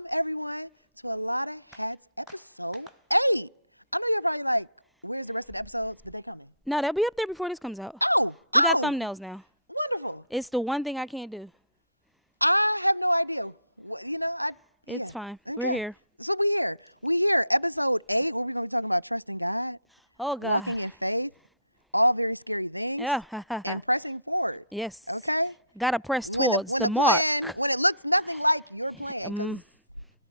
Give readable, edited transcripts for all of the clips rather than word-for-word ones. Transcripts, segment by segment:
Welcome, everyone, to Alotta Hats episode 8. I know you're probably like, where's the rest of the episodes? But they coming. No, they'll be up there before this comes out. Oh, We got thumbnails now. Wonderful. It's the one thing I can't do. I have no idea. It's fine. Okay. We're here. So we here. Episode 8, where we're going to be talking about trusting God. Oh, God. Walking in faith. All very scary things. Yeah. And pressing forward. Yes. Okay? Gotta press towards when the mark. plan, when it looks nothing like your plan, because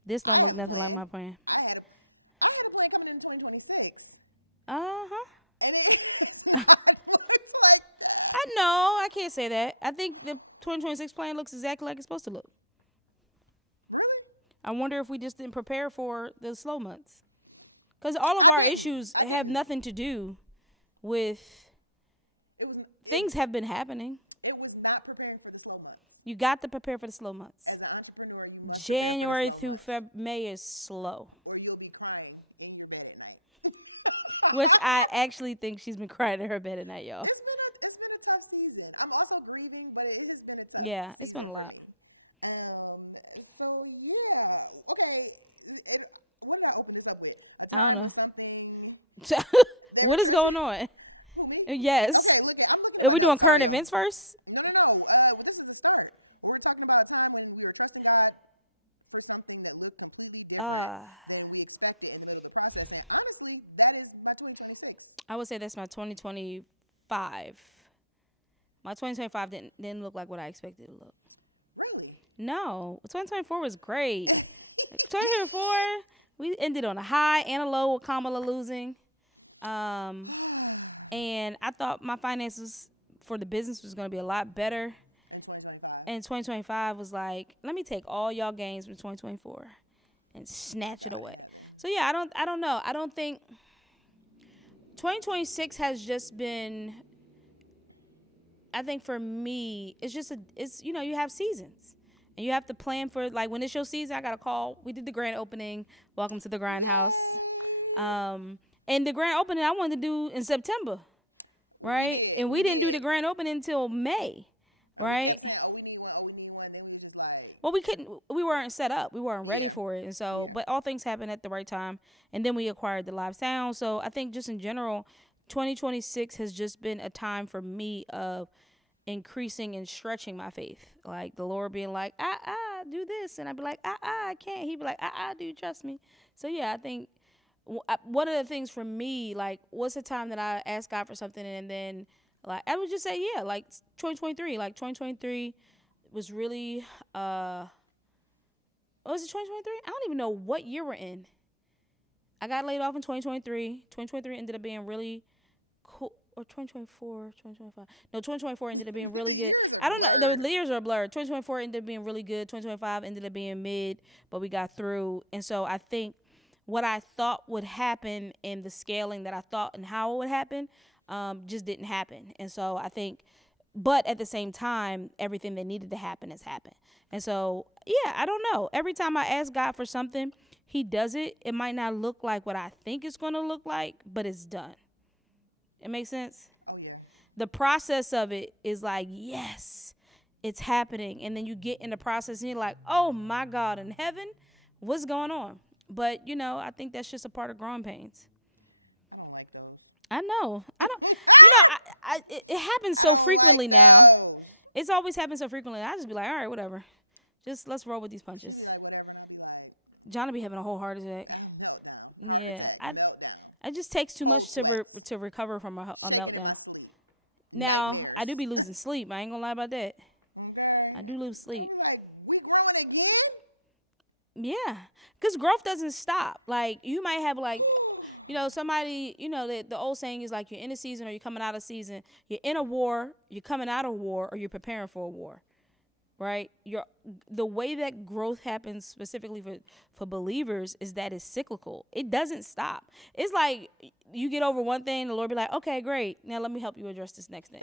This I don't have look a nothing plan. like my plan. I had a plan coming in 2026. Uh-huh. And it's not looks like that. I know. I can't say that. I think the 2026 plan looks exactly like it's supposed to look. Really? I wonder if we just didn't prepare for the slow months. Because all of our issues have nothing to do with... Things have been happening. It was not preparing for the slow months. You got to prepare for the slow months. As an entrepreneur, you must January prepare for the slow months. through May is slow. Or you'll be crying in your bed at night. Which I actually think she's been crying in her bed at night, y'all. It's been a tough season. I'm also grieving, but it has been a tough season for me. So yeah. Okay. What did I open this up with? A time when something. What is going on? Who, me? Yes. Okay, I'm looking at my notes. Are we doing current events first? No. Well, this is the start. We're talking about a time when we were trusting God for something that looked completely different than we expected in the middle of the process. And honestly, that is my 2026. I would say that's my 2025. My 2025 didn't look like what I expected it to look. Really? No. 2024 was great. 2024, we ended on a high and a low with Kamala losing. And I thought my finances for the business was going to be a lot better. In 2025. And 2025 was like, let me take all y'all gains from 2024 and snatch it away. So yeah, I don't know. I don't think 2026 has just been, I think for me, it's you have seasons. And you have to plan for, like, when it's your season, I got a call. We did the grand opening. Welcome to the Grindhouse. And the grand opening I wanted to do in September, right? We didn't do the grand opening until May, right? We kept saying, we need one. Then we was just like... Well, we weren't set up. We weren't ready for it. And so, but all things happen at the right time. And then we acquired the live sound. So I think just in general, 2026 has just been a time for me of increasing and stretching my faith. Like the Lord being like, do this. And I'd be like, I can't. He'd be like, do you trust me? So yeah, I think... one of the things for me, like, what's the time that I asked God for something and then, like, I would just say, like 2023. Like, 2023 was really, was it 2023? I don't even know what year we're in. I got laid off in 2023. 2023 ended up being really cool. Or 2024, 2025. No, 2024 ended up being really good. The years are blurred. I don't know. The years are blurred. 2024 ended up being really good. 2025 ended up being mid, but we got through. And so I think what I thought would happen and the scaling that I thought and how it would happen just didn't happen. And so I think, but at the same time, everything that needed to happen has happened. And so, yeah, I don't know. Every time I ask God for something, he does it. It might not look like what I think it's going to look like, but it's done. It makes sense? Oh, yeah. The process of it is like, yes, it's happening. And then you get in the process and you're like, oh, my God, in heaven, what's going on? But, I think that's just a part of growing pains. I don't like those. I know. I don't. It happens so frequently like now. Those. It's always happened so frequently. I just be like, all right, whatever. Just let's roll with these punches. She'd be like, whatever, and I'll be like... John will be having a whole heart attack. Meltdown. Heart attack. Meltdown. It just takes too much to recover from a shaking in my sleep. Now, nightmares. I do be losing sleep. I ain't gonna lie about that. Okay. I do lose sleep. I be like, we growing again? Yeah, because growth doesn't stop. Like, you might have, like, somebody, the old saying is, like, you're in a season or you're coming out of season. You're in a war, you're coming out of war, or you're preparing for a war, right? The way that growth happens specifically for believers is that it's cyclical. It doesn't stop. It's like you get over one thing, the Lord be like, okay, great. Now let me help you address this next thing.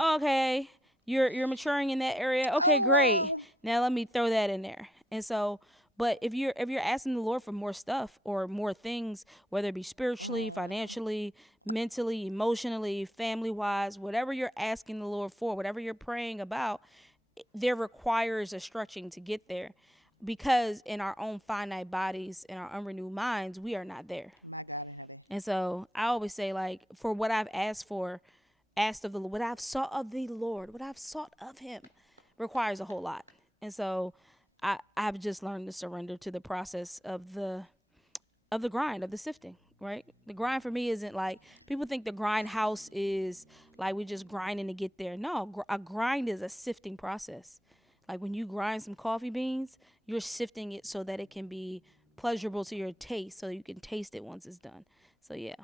Okay, you're maturing in that area. Okay, great. Wow. Now let me throw that in there. And so... But if you're asking the Lord for more stuff or more things, whether it be spiritually, financially, mentally, emotionally, family-wise, whatever you're asking the Lord for, whatever you're praying about, there requires a stretching to get there. because in our own finite bodies, in our unrenewed minds, we are not there. My God in heaven. And so I always say, like, for what I've asked of the Lord, what I've sought of the Lord, what I've sought of him requires a whole lot. And so I've just learned to surrender to the process of the grind, of the sifting, right? The grind for me isn't like, people think the grind house is like we just grinding to get there. No, a grind is a sifting process. Like when you grind some coffee beans, you're sifting it so that it can be pleasurable to your taste, so you can taste it once it's done. So yeah.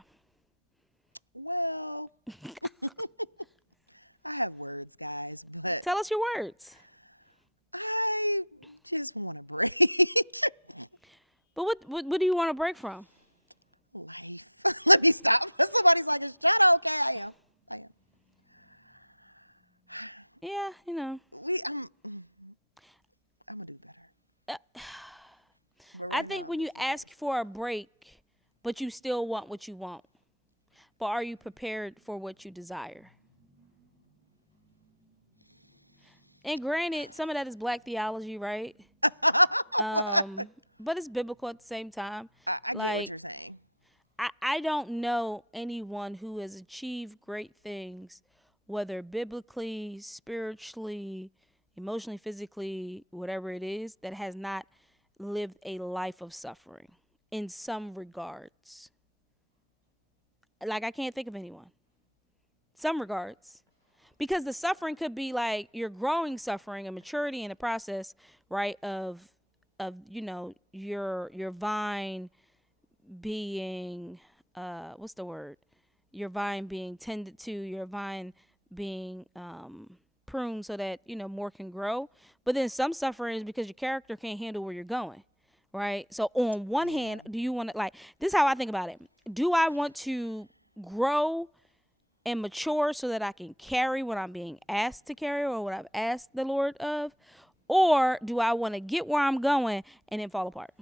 Well, I have words, guys, but tell us your words. I just want a break. But what do you want to break from? Life. Let me stop. Somebody's like, "Is Shadow okay?" I am. Yeah, you know. I'm gonna do better. I think when you ask for a break, but you still want what you want, but are you prepared for what you desire? And granted, some of that is black theology, right? But it's biblical at the same time. I get what you're saying. I don't know anyone who has achieved great things, whether biblically, spiritually, emotionally, physically, whatever it is, that has not lived a life of suffering in some regards. Like, I can't think of anyone. Some regards. Because the suffering could be like you're growing suffering and maturity in the process, right, of you know, your vine being what's the word? Your vine being tended to, your vine being pruned so that, you know, more can grow. But then some suffering is because your character can't handle where you're going, right? So on one hand, do you want to, like, this is how I think about it. Do I want to grow and mature so that I can carry what I'm being asked to carry or what I've asked the Lord of? Or do I want to get where I'm going and then fall apart?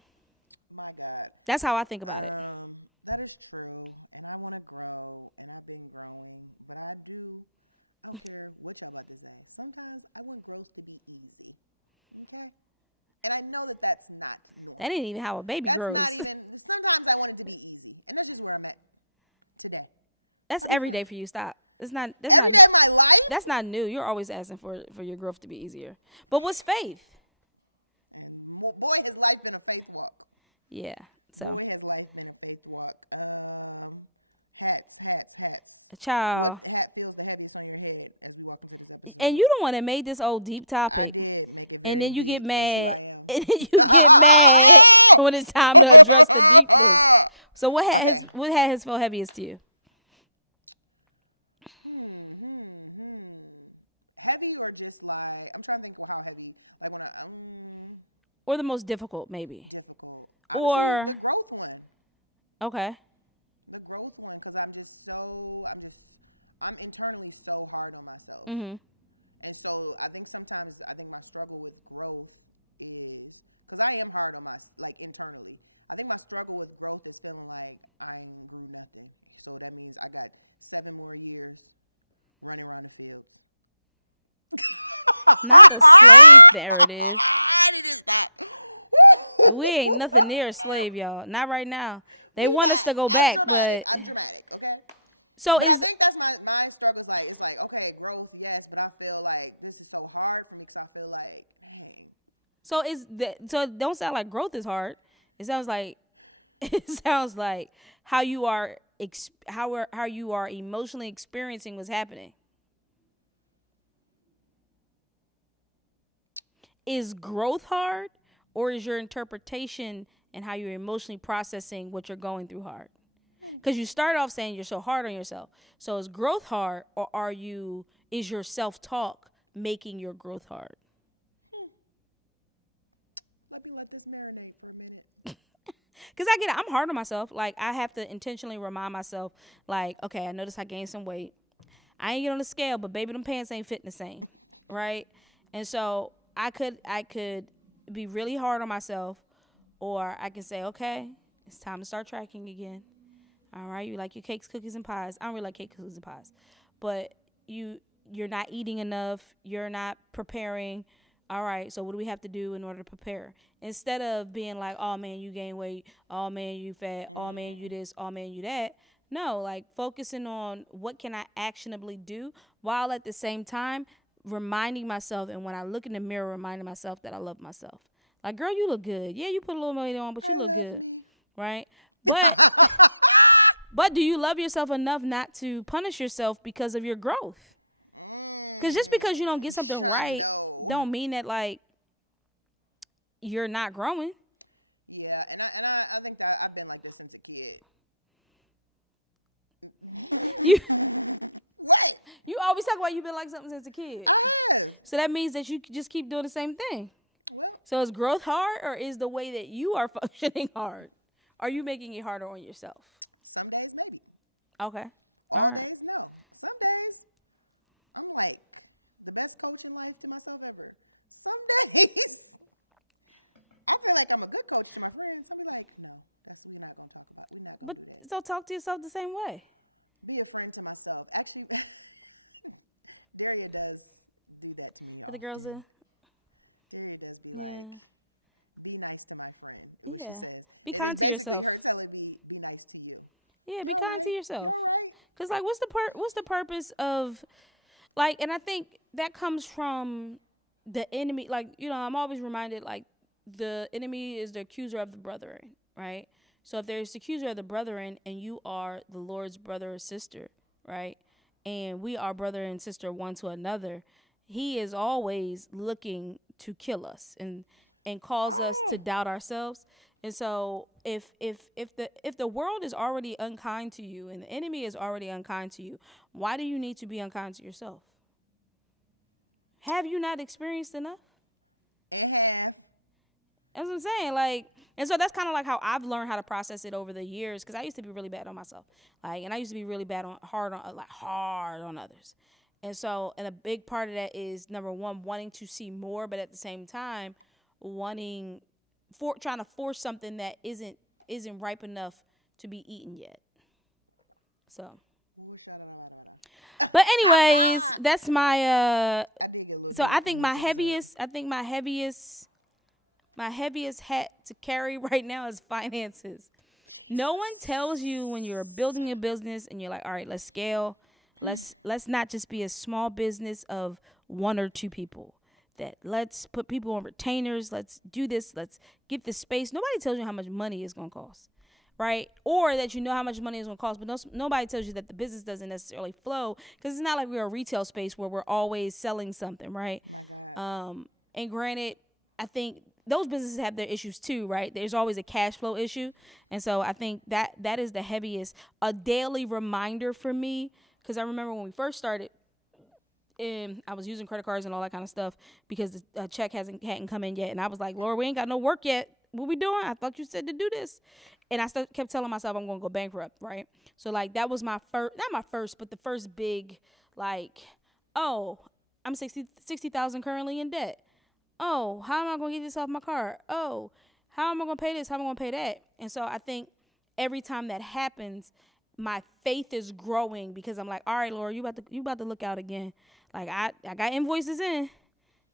My God. That's how I think about it. That is true. And I want to grow, and I've been growing. But I don't care what y'all about to say. Sometimes I want growth to be easy. Okay? And I know that that's not normal. That ain't even how a baby grows. That's not even, sometimes I want it to be easy. And that's just where I'm at today. That's every day for you. Stop. It's not every day of my life. That's not new. You're always asking for your growth to be easier. But what's faith? And boy, has life been a faith walk. Yeah. So. Boy, has life been a faith walk. Hats. A child. What hat feels the heaviest on your head as we walk into this episode? And you the one that made this old deep topic. I did make it very deep. And then you deep. get mad. That's who I am. And then you get mad when it's time to address the deepness. So what hat has felt heaviest to you? Heavy or just like, I'm trying to think of how heavy, like when I or the most difficult, maybe. Difficult. Honestly, the growth one. Okay. The growth one, because I'm internally so hard on myself. Mm-hmm. And so I think sometimes my struggle with growth is, because I am hard on like internally. I think my struggle with growth is feeling like I ain't grew nothing. So that means I got 7 more years running around the fields. Not a slave. There it is. I need to stop. We ain't nothing near a slave, y'all. Not right now. They want us to go back. I'm dramatic, okay? So, but I think that's my struggle. It's like, okay, growth, yes, but I feel like this is so hard for me because I feel like, dang. So it don't sound like growth is hard. It sounds like how you are how you are emotionally experiencing what's happening. Is growth hard, or is your interpretation and how you're emotionally processing what you're going through hard? Because you start off saying you're so hard on yourself. So is growth hard, or is your self-talk making your growth hard? Let this marinate for a minute. Because I get it. I'm hard on myself. Like, I have to intentionally remind myself, like, okay, I noticed I gained some weight. I ain't get on the scale, but baby, them pants ain't fitting the same, right? And so I could be really hard on myself, or I can say, okay, it's time to start tracking again. All right, you like your cakes, cookies, and pies. I don't really like cake, cookies, and pies, but you're not eating enough. You're not preparing all right, so what do we have to do in order to prepare? Instead of being like, oh, man, you gain weight. Oh, man, you fat. Oh, man, you this. Oh, man, you that. No, like focusing on what can I actionably do while at the same time reminding myself, and when I look in the mirror, reminding myself that I love myself. Like, girl, you look good. Yeah, you put a little weight on, but you look good. Me. Right? But do you love yourself enough not to punish yourself because of your growth? Because just because you don't get something right don't mean that like you're not growing. Yeah, and I think that I've been like this since a kid. What? You always talk about you've been like something since a kid. I have. So that means that you just keep doing the same thing. Well, so is growth hard, or is the way that you are functioning hard? Are you making it harder on yourself? Some days maybe. Okay. All days no. Some days I'm like the best coach in life to myself ever. Some days I feel like I'm a good coach to my friends. I'll be like, no, we're not gonna talk about. We're not gonna do that. So talk to yourself the same way. Be a friend to myself. Actually, Daria does do that to me often. The girls do. Daria does be like, be nice to my friend, what she says. It is basically her telling me, be nice to you. Yeah, be kind to yourself. You're right. Because, like, what's the purpose of, like, and I think that comes from the enemy. Like, you know, I'm always reminded, like, the enemy is the accuser of the brethren, right? So if there's the accuser of the brethren and you are the Lord's brother or sister, right? And we are brother and sister one to another, he is always looking to kill us and cause us to doubt ourselves. And so if the world is already unkind to you and the enemy is already unkind to you, why do you need to be unkind to yourself? Have you not experienced enough? I have. That's what I'm saying. Like, and so that's kind of like how I've learned how to process it over the years, because I used to be really bad on myself. Like, and I used to be really hard on others. And so, and a big part of that is, number one, wanting to see more, but at the same time, trying to force something that isn't ripe enough to be eaten yet. So. But anyways, that's my I did get a little. So I think my heaviest hat to carry right now is finances. Jesus. No one tells you when you're building a business and you're like, all right, let's scale. Let's not just be a small business of one or two people. That let's put people on retainers. Let's do this. Let's get this space. Nobody tells you how much money it's going to cost, right? Or that you know how much money it's going to cost, but nobody tells you that the business doesn't necessarily flow, because it's not like we're a retail space where we're always selling something, right? My God. And granted, I think those businesses have their issues too, right? There's always a cash flow issue. And so I think that is the heaviest, a daily reminder for me, because I remember when we first started, and I was using credit cards and all that kind of stuff because the check hadn't come in yet. And I was like, Lord, we ain't got no work yet. What we doing? I thought you said to do this. And I kept telling myself I'm going to go bankrupt, right? So, like, that was not my first, but the first big, like, oh, I'm $60,000 currently in debt. Oh, how am I going to get this off my car? Oh, how am I going to pay this? How am I going to pay that? And so I think every time that happens, my faith is growing, because I'm like, all right, Lord, you about to look out again. Like, I got invoices in.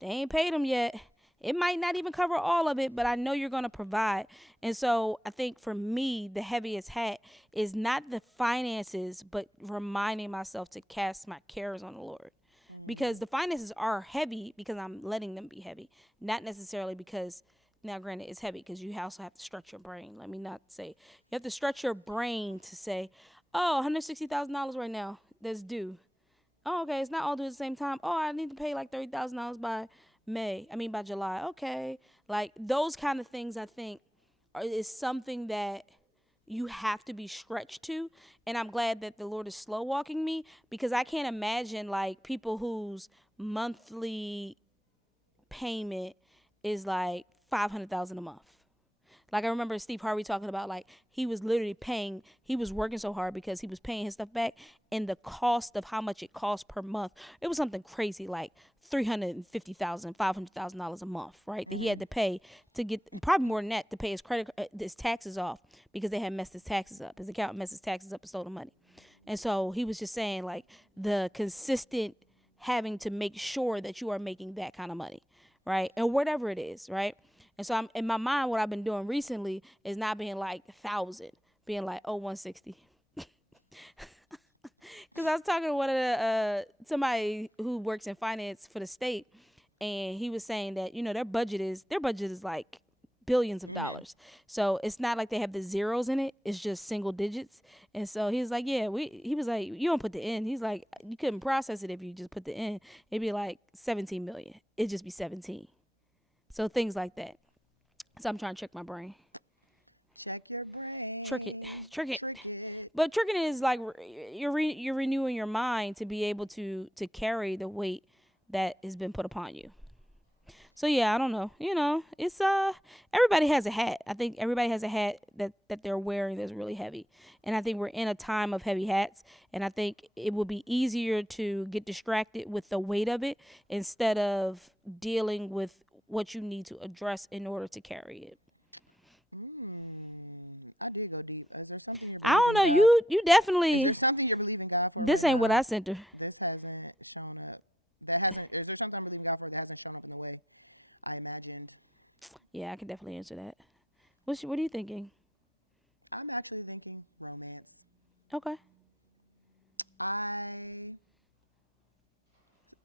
They ain't paid them yet. It might not even cover all of it, but I know you're going to provide. And so I think for me, the heaviest hat is not the finances, but reminding myself to cast my cares on the Lord. Because the finances are heavy because I'm letting them be heavy. Not necessarily because, now granted, it's heavy because you also have to stretch your brain. Let me not say. You have to stretch your brain to say, oh, $160,000 right now that's due. Oh, okay, it's not all due at the same time. Oh, I need to pay like $30,000 by July. Okay. Like, those kind of things, I think, is something that you have to be stretched to. And I'm glad that the Lord is slow walking me, because I can't imagine, like, people whose monthly payment is like $500,000 a month. Like, I remember Steve Harvey talking about, like, he was working so hard because he was paying his stuff back, and the cost of how much it cost per month, it was something crazy, like $350,000, $500,000 a month, right? That he had to pay to get, probably more than that, to pay his taxes off, because they had messed his taxes up. His accountant messed his taxes up and stole the money. And so he was just saying, like, the consistent having to make sure that you are making that kind of money, right? And whatever it is, right? And so I'm in my mind, what I've been doing recently is not being like 1,000, being like, 160. Because I was talking to one of the somebody who works in finance for the state, and he was saying that their budget is like billions of dollars. So it's not like they have the zeros in it; it's just single digits. And so he was like, he was like, you don't put the N. He's like, you couldn't process it if you just put the N. It'd be like 17 million. It'd just be 17. So things like that. So I'm trying to trick my brain. Check your brain. Trick it. Trick it. But tricking is like you're renewing your mind to be able to carry the weight that has been put upon you. So yeah, I don't know. It's everybody has a hat. I think everybody has a hat that they're wearing that's really heavy. And I think we're in a time of heavy hats, and I think it will be easier to get distracted with the weight of it instead of dealing with what you need to address in order to carry it. I did go deep. Is there something you're believing? I don't know. God? You definitely. Is there something you're believing God for? This right ain't now? what I sent her. This hasn't shown up. Is there something I'm believing God for that hasn't shown up in the way I imagined? Yeah, I can definitely answer that. What are you thinking? I'm actually thinking romance. Okay.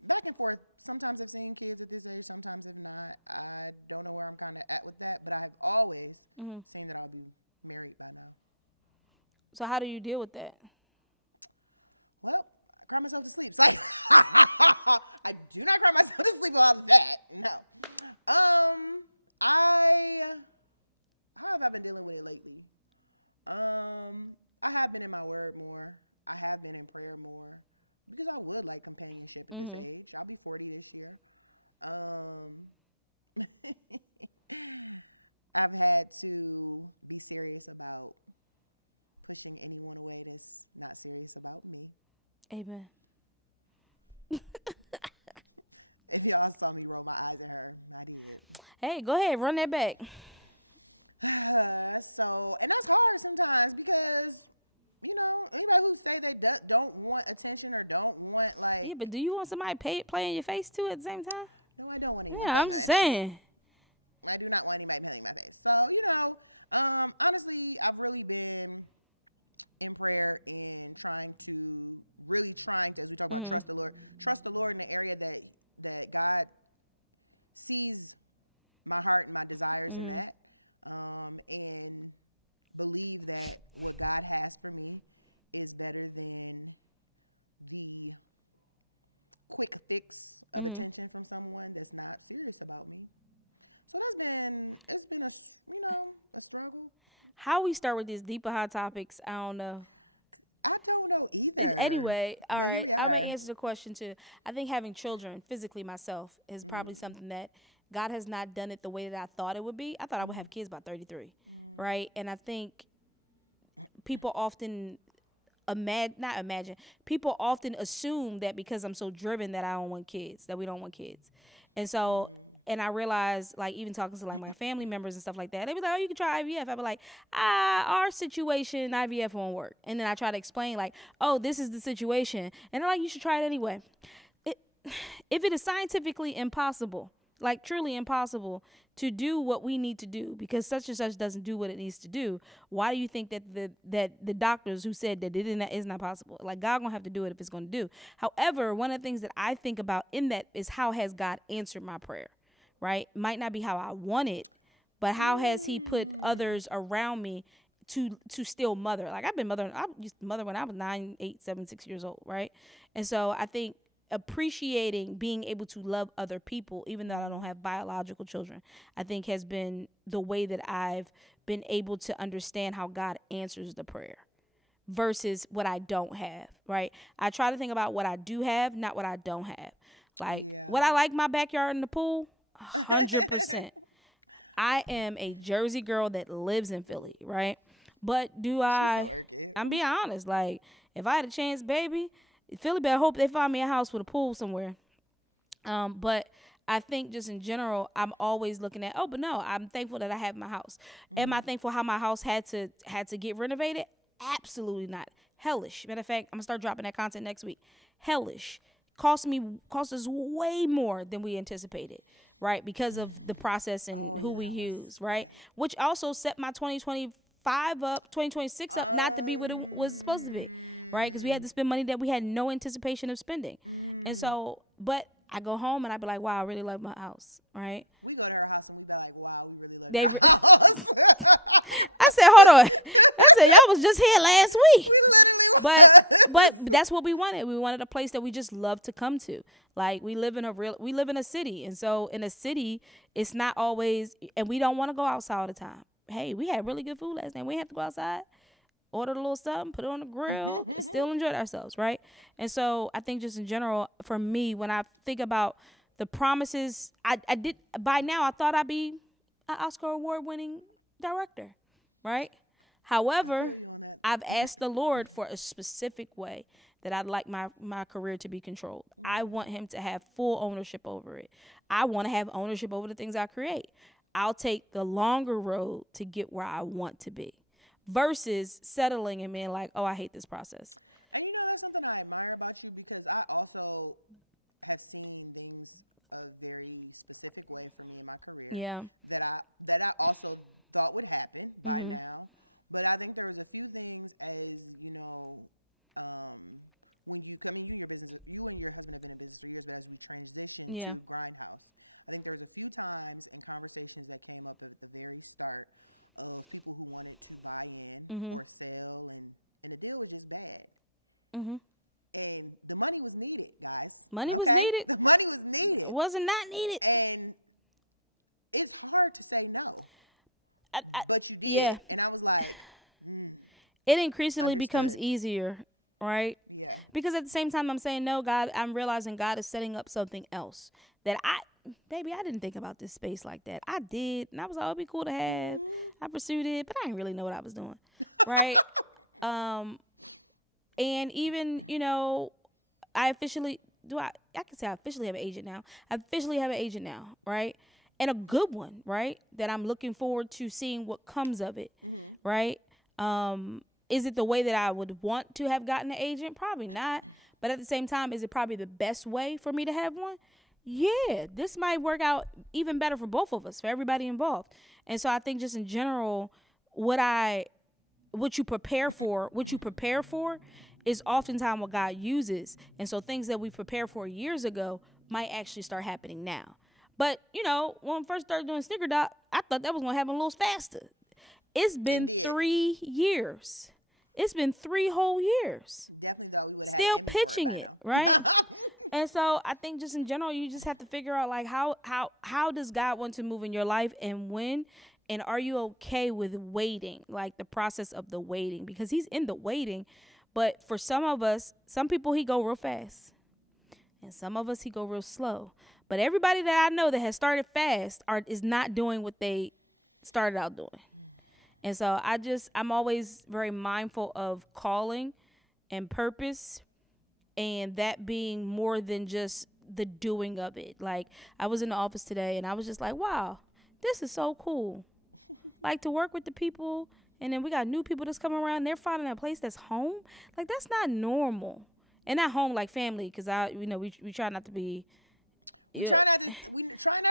Back and forth. Sometimes I've seen kids at this age, sometimes if not. I don't know where I'm kind of at with that, but I have always seen that I'll be married by now. So how do you deal with that? Well, I cry myself to sleep. So I do not cry myself to sleep about that. No. How have I been dealing with it lately? I have been in my word more. I have been in prayer more. Because I would like companionship at this age. I'll be 40 this year. I've had to be serious about pushing anyone away that's not serious about me. Amen. If y'all saw me roll my eyes at her, I did. Hey, go ahead. Run that back. And that's hard sometimes because... anybody who say they don't want attention or don't want like... Yeah, but do you want somebody play in your face too at the same time? No, I don't want anyone I'm just saying. I do not want anybody playing in my face. So, honestly, I've really been in prayer and trying to, as we talk about trust the Lord in the area that God sees my heart and my desires in that. And believe that what God has for me is better than the quick fix of attention from someone that's not serious about me. So it's been a struggle. How we start with these deeper hot topics, I don't know. I don't know either. Anyway, all right, I'm going to answer the question too. I think having children, physically myself, is probably something that God has not done it the way that I thought it would be. I thought I would have kids by 33, right? And I think people often people often assume that because I'm so driven that I don't want kids, that we don't want kids. And so, and I realized, like, even talking to, like, my family members and stuff like that, they be like, oh, you can try IVF. I be like, our situation, IVF won't work. And then I try to explain, like, oh, this is the situation. And they're like, you should try it anyway. If it is scientifically impossible, like truly impossible to do what we need to do because such and such doesn't do what it needs to do, why do you think that the doctors who said that is not possible? Like, God gonna have to do it if it's gonna do. However, one of the things that I think about in that is how has God answered my prayer, right? Might not be how I want it, but how has he put others around me to still mother? Like, I used to mother when I was 9, 8, 7, 6 years old, right? And so I think appreciating being able to love other people, even though I don't have biological children, I think has been the way that I've been able to understand how God answers the prayer versus what I don't have, right? I try to think about what I do have, not what I don't have. Like, what I like my backyard in the pool, 100%. I am a Jersey girl that lives in Philly, right? But I'm being honest, like, if I had a chance, baby, Philly better hope they find me a house with a pool somewhere. But I think just in general, I'm always looking at, but no, I'm thankful that I have my house. Am I thankful how my house had to get renovated? Absolutely not. Hellish. Matter of fact, I'm gonna start dropping that content next week. Hellish. Cost us way more than we anticipated. right? Because of the process and who we use, right? Which also set my 2026 up not to be what it was supposed to be, right? Because we had to spend money that we had no anticipation of spending. And so, but I go home and I be like, wow, I really love my house, right? We go to her house and we be like, wow, we really love your house. I said, hold on. I said, y'all was just here last week. We literally But that's what we wanted. We wanted a place that we just love to come to. Like we live in a city. And so in a city, it's not always, and we don't want to go outside all the time. Hey, we had really good food last night. We have to go outside, order a little something, put it on the grill, and still enjoy ourselves, right? And so I think just in general, for me, when I think about the promises, I did, by now I thought I'd be an Oscar award-winning director, right? However, I've asked the Lord for a specific way that I'd like my career to be controlled. I want him to have full ownership over it. I want to have ownership over the things I create. I'll take the longer road to get where I want to be versus settling and being like, oh, I hate this process. And that's something I admire about you, because I also have seen things a very specific way for me in my career that I also thought would happen by now. But I think there was a few things, as when you come in, you and your husband have been in business for years, but as we transition to Grindhouse, I think there was a few times and conversations that came up at the very start of people who wanted to buy in or sell, and the deal was just bad. And the money was needed, guys. Money was needed. The money was needed. It wasn't not needed. And it's hard to say no. But you did. Yeah. And I was like, it increasingly becomes easier, right? Yeah. Because at the same time I'm saying no, God, I'm realizing God is setting up something else that I didn't think about this space like that. I did. And I was like, oh, it'd be cool to have. I pursued it, but I didn't really know what I was doing. Right? And even, I can say I officially have an agent now. I officially have an agent now, right? And a good one, right? That I'm looking forward to seeing what comes of it, right? Is it the way that I would want to have gotten an agent? Probably not. But at the same time, is it probably the best way for me to have one? Yeah, this might work out even better for both of us, for everybody involved. And so I think just in general, what you prepare for is oftentimes what God uses. And so things that we prepared for years ago might actually start happening now. But, when I first started doing Snicker Doc, I thought that was going to happen a little faster. It's been 3 years. It's been 3 whole years. Definitely thought we would have still had inventory pitching by it, now. Right? And so I think just in general, you just have to figure out like how does God want to move in your life and when, and are you okay with waiting, like the process of the waiting, because he's in the waiting. But for some people he go real fast, and some of us he go real slow. But everybody that I know that has started fast is not doing what they started out doing. And so I'm always very mindful of calling and purpose, and that being more than just the doing of it. Like I was in the office today and I was just like, wow, this is so cool. Like to work with the people, and then we got new people that's coming around. They're finding a place that's home. Like that's not normal. And not home like family, because we try not to be. We try not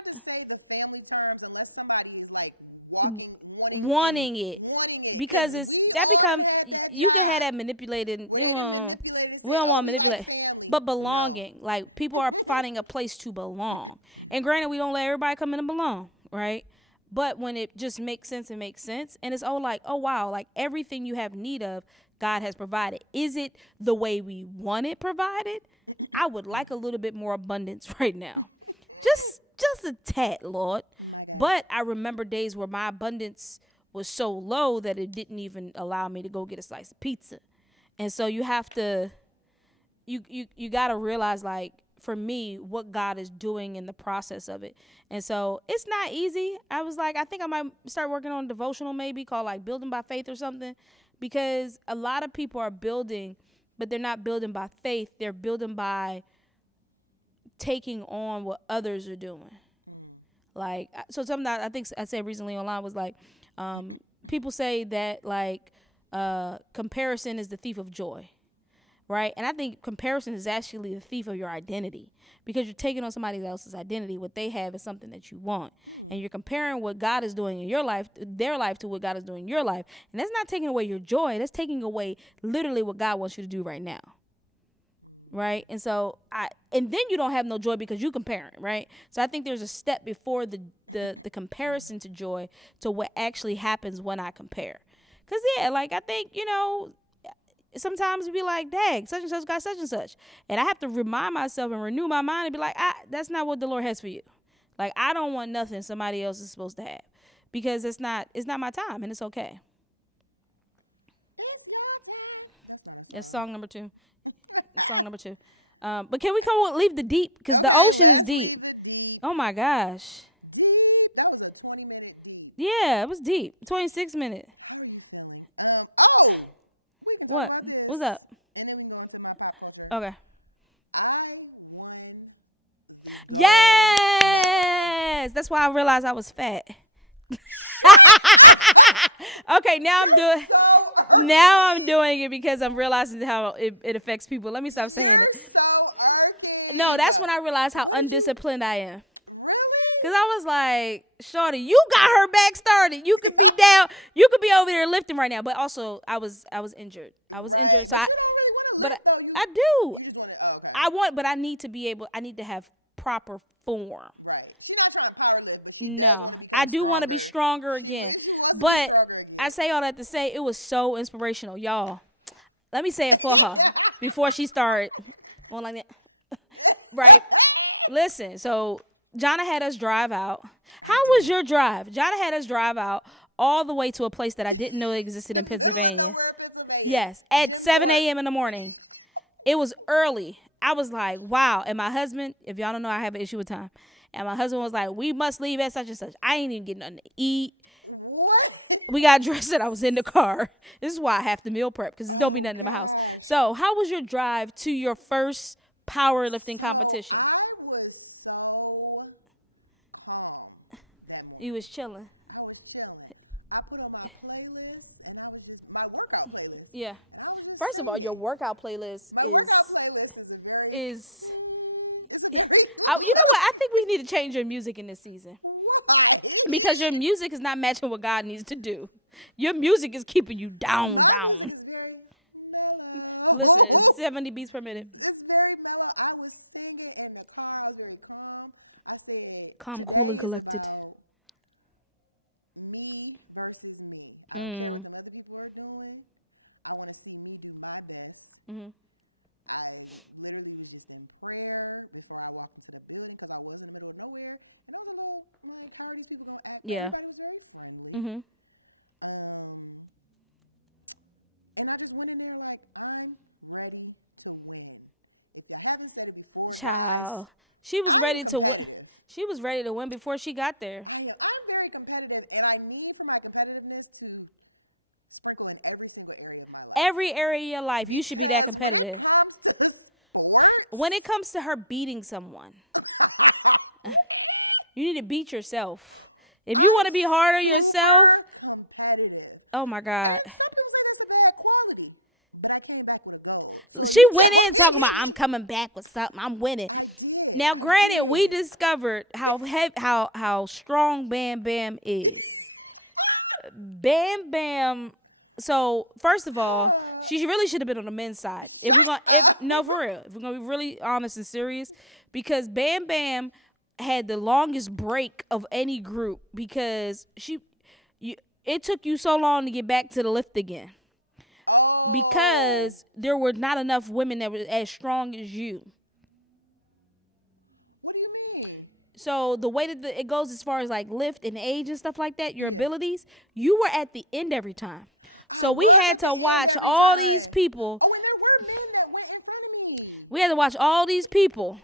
to say the family terms unless somebody is like wanting it, because we all done had that job. You can have that manipulated where they didn't manipulate and say, oh, we like family, but belonging. No. Like people are finding a place to belong. And granted, we don't let everybody come in and belong, right? But when it just makes sense, and it's like, oh wow, like everything you have need of, God has provided. Is it the way we want it provided? I would like a little bit more abundance right now. just a tad, Lord. My God. But I remember days where my abundance was so low that it didn't even allow me to go get a slice of pizza. And so you have to, you got to realize, like, for me, what God is doing in the process of it. And so it's not easy. I was like, I think I might start working on a devotional maybe called like Building by Faith or something, because a lot of people are building, but they're not building by faith. They're building by taking on what others are doing. Like, so something that I think I said recently online was like, people say that like comparison is the thief of joy, right? And I think comparison is actually the thief of your identity, because you're taking on somebody else's identity. What they have is something that you want, and you're comparing what God is doing in your life, their life, to what God is doing in your life, and that's not taking away your joy. That's taking away literally what God wants you to do right now. Right. And so and then you don't have no joy because you comparing. Right. So I think there's a step before the comparison to joy to what actually happens when I compare. Because, like, I think, sometimes we be like, dang, such and such got such and such. And I have to remind myself and renew my mind and be like, that's not what the Lord has for you. Like, I don't want nothing somebody else is supposed to have, because it's not my time, and it's okay. It's your time. That's not a song. That's song number 2. Song number 2. But can we leave the deep? Because the ocean is deep. Leave the deep. Oh my gosh. Deep. That was a 20-minute deep. Yeah, it was deep. 26 minutes. How are you feeling? We can talk about this. What's up? And then we can go into my pop culture. Okay. I won the gold medal. That's why I realized I was fat. Okay, now I'm doing it because I'm realizing how it affects people. Let me stop saying You're so irking. No, that's when I realized how undisciplined I am. Really? Because I was like, shorty, you got her back started. You could be down. You could be over there lifting right now. But also, I was injured. I was injured. So but you don't really want to lift, though. I do. You just want to, oh, okay. But I need to have proper form. Right. She's not trying to power lift, but she does want to become stronger. I do want to be stronger again. She wants to be stronger again. I say all that to say it was so inspirational. Y'all, let me say it for her before she started going like that. Right. Listen, so Jonna had us drive out. How was your drive? Jonna had us drive out all the way to a place that I didn't know existed in Pennsylvania. Middle of nowhere, Pennsylvania. Yes, at 7 a.m. in the morning. It was early. I was like, wow. And my husband, if y'all don't know, I have an issue with time. And my husband was like, we must leave at such and such. I ain't even getting nothing to eat. What? We got dressed and I was in the car. This is why I have to meal prep, because there's don't be nothing in my house. So how was your drive to your first powerlifting competition? I was so calm that morning. You was chilling. I was chilling. I put on my playlist, and I was just my workout playlist. Yeah. And I was just First singing. of all, your workout playlist. My workout playlist is a very. It's a very. I think we need to change your music in this season. Why? Because your music is not matching what God needs to do. Your music is keeping you down. My music is very mellow. Listen, 70 beats per minute. It's very mellow. I was singing in the car. I was very calm. I said, today is about me versus me. I don't care what them other people are doing. I want to see me do my best. Mm-hmm. I literally was just in prayer before I walked into the building, because I was in the middle of nowhere. And I was a little like, how are these people going to act? But everybody was very friendly. Mm-hmm. And I just went in there like, I'm ready to win. If y'all haven't said it before, guys, I'm ready competitive. To win. She was ready to win before she got there. I am. I'm very competitive, and I need for my competitiveness to sprinkle in every single area of my life. Every area of your life, because you should be that competitive. When it comes to sports, when it comes to her beating someone, you need to beat yourself. If you want to be hard on yourself, super competitive. Oh my God! And some people say that's a bad quality, but I came back with a gold. So she went in talking about, I'm coming back with something. I'm winning. I did. Now, granted, we discovered how strong Bam Bam is. Bam Bam. So first of all, she really should have been on the men's side. No, for real. If we're gonna be really honest and serious, because Bam Bam had the longest break of any group, because it took you so long to get back to the lift again. Oh. Because there were not enough women that were as strong as you. What do you mean? So the way that it goes as far as like lift and age and stuff like that, your abilities, you were at the end every time. So we had to watch all these people. Oh, and there were men that went in front of me. We had to watch all these people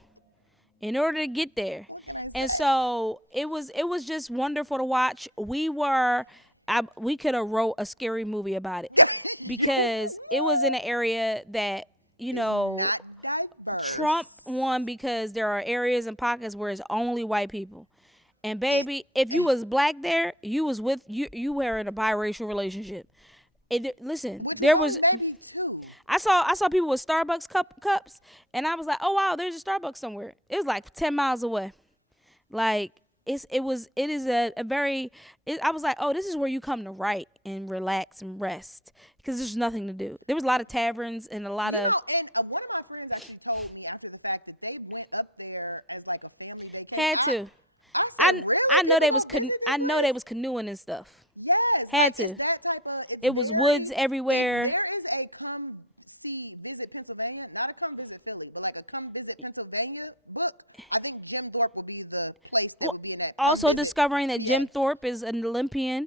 in order to get there. What can I say? And so it was just wonderful to watch. We could have wrote a scary movie about it, because it was in an area that, not diverse. Trump won because there are areas and pockets where it's only white people. And baby, if you was black there, you were in a biracial relationship. Listen, which was only maybe 2. I saw people with Starbucks cups, and I was like, oh wow, there's a Starbucks somewhere. It was like 10 miles away. Like it is a very. I was like, oh, this is where you come to write and relax and rest because there's nothing to do. There was a lot of taverns and a lot of and one of my friends actually told me after the fact that they went up there as like a family vacation. Had to. I said, really? I know they was they was canoeing and stuff. Yes, it's that type of. It was woods everywhere. There is a come visit Pennsylvania, not a come visit Philly, but like a come visit Pennsylvania book. I think Jim Thorpe would be the place that would be in that. Also discovering that Jim Thorpe is an Olympian,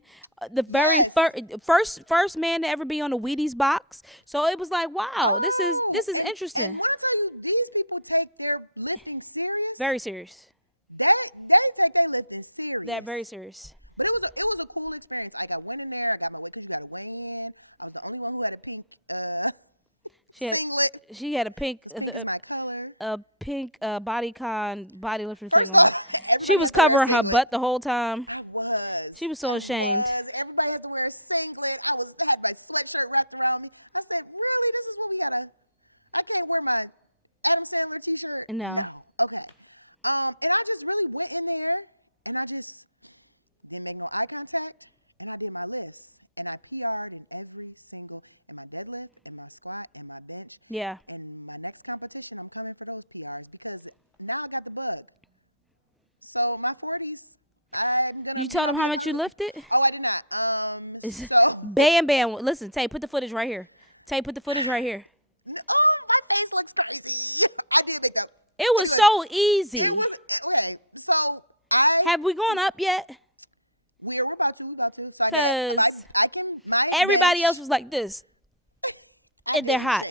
the very first man to ever be on a Wheaties box. So it was like, wow, this is interesting. And when I tell you, these people take their lifting serious, very serious. They take their lifting serious. That very serious. But it was a cool experience. Like I went in there, I got my weight because you got to weigh in. I was the only one who had a pink singlet. She had a pink. Because pink is my color. A pink body lifting. First off, everybody she was covering her butt the whole time. I was. She was so ashamed. Everybody has to wear a singlet. I had my sweatshirt wrapped around me. I said, really? This is what we gotta. I can't wear my Adam Sandler t-shirt. No. Okay. And I just really went in there and I just didn't make no eye contact and I did my lifts and I PR'd in my deadlift and my squat and my bench. Yeah. And my next competition, I'm coming for those PRs because now I got the bug. So my 40s, I'm gonna. You told them how much you lifted? Oh, I did not. So bam. Listen, Tay, put the footage right here. Oh, my face looks crazy. I did make that. It was so easy. It was okay. So have we gone up yet? We're about to. So I can. Everybody bench, else was like this. And they're hot.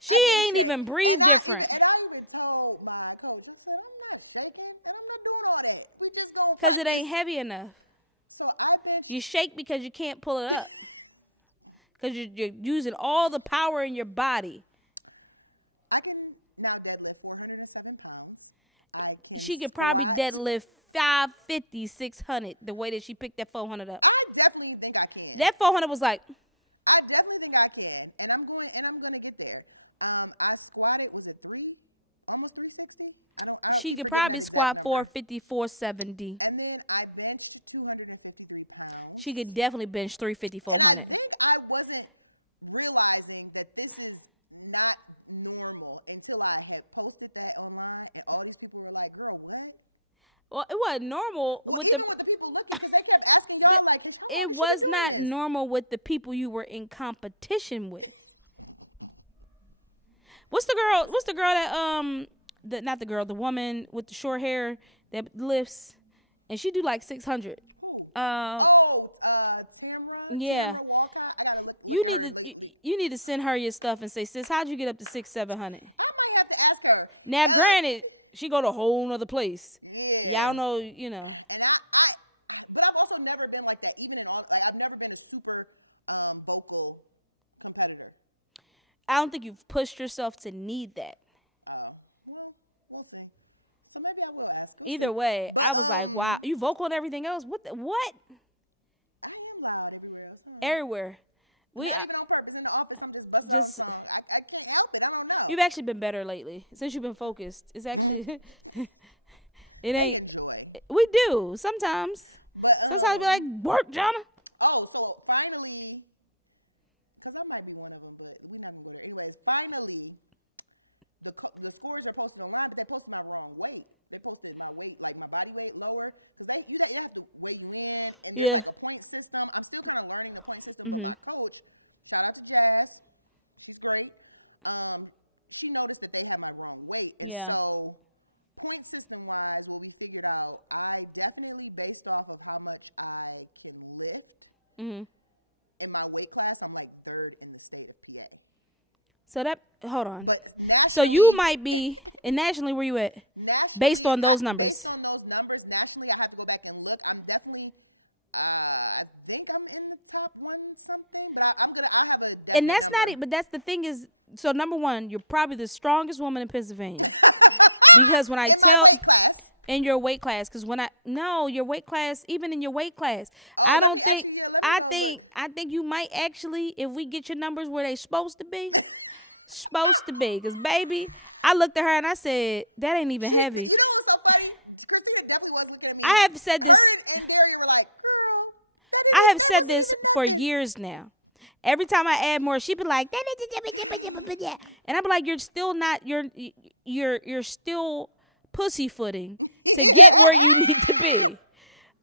She ain't even breathe and different. I even told my coach. I said I'm not shaking and I'm not doing all that. We just gonna practice. Because it ain't heavy enough. So I benched. You shake because you can't pull it up. Because you're using all the power in your body. I can now deadlift 407 pounds. She could probably deadlift 550, 600 the way that she picked that 400 up. I definitely think I can. That 400 was like. I definitely think I can. And I'm going to get there. I squatted, was it almost 360? I don't she keep could forgetting probably that exact squat number. 450, 470. And then I benched 253 pounds. She could definitely bench 350, 400. And I think I wasn't realizing that this is not normal until I had posted that online and all these people were like, girl, what? Well, it wasn't normal. Well, even with the people looking, because they kept asking y'all, like, hey, how long has she been doing this? It was not normal with the people you were in competition with. What's the girl that the woman with the short hair that lifts, and she do like 600. Who? Tamra. Yeah. Tamra Walcott. I gotta look at her. You need to send her your stuff and say, sis, how'd you get up to 600-700? I might have to ask her. Now, granted, she go to a whole nother place. Yeah. Y'all know, you know. And but I've also never been like that. Even in all, like, I've never been a super vocal competitor. I don't think you've pushed yourself to need that. Oh, well, we'll see. So maybe I will ask. Either way, but I was like, wow, you vocal and everything else. What? I am loud everywhere else. Huh? Everywhere. Not even on purpose. In the office, I'm just busting out a song. I can't help it. I don't know. You've actually been better lately since you've been focused. It's actually they enjoy. We do sometimes, but sometimes we like work, Jonna. Oh, so finally, because I might be one of them, but we're not gonna go there. Anyways, finally. The scores are posted online, but they posted my wrong weight. They posted my weight, like my body weight, lower, because they have to weigh you in, and there's like a point system. I'm still kind of learning the point system, but my coach, shout out to Jazz, she's great. She noticed that they had my wrong weight, and so point system wise, what we figured out, I definitely based off of how much I can lift. In my weight class, I'm like 3rd in the state of PA. So hold on. But nationally. So you might be, and nationally, where you at? Nationally. Based on those numbers. Based on those numbers, nationally, I have to go back and look. I'm definitely I think I'm in the top one something, but I have a definite and that's number. not it. But that's the thing is, so number one, you're probably the strongest woman in Pennsylvania because when I in my weight class. In your weight class, because your weight class, even in your weight class. Oh, let me look. I think you might actually, if we get your numbers where they supposed to be, because baby, I looked at her and I said, that ain't even heavy. You know what's so funny? Christina definitely was looking at me. I have said this. Her and Daria were like, girl, I have said this for years now. Every time I add more, she be like, and I be like, you're still not, you're still pussyfooting to get where you need to be.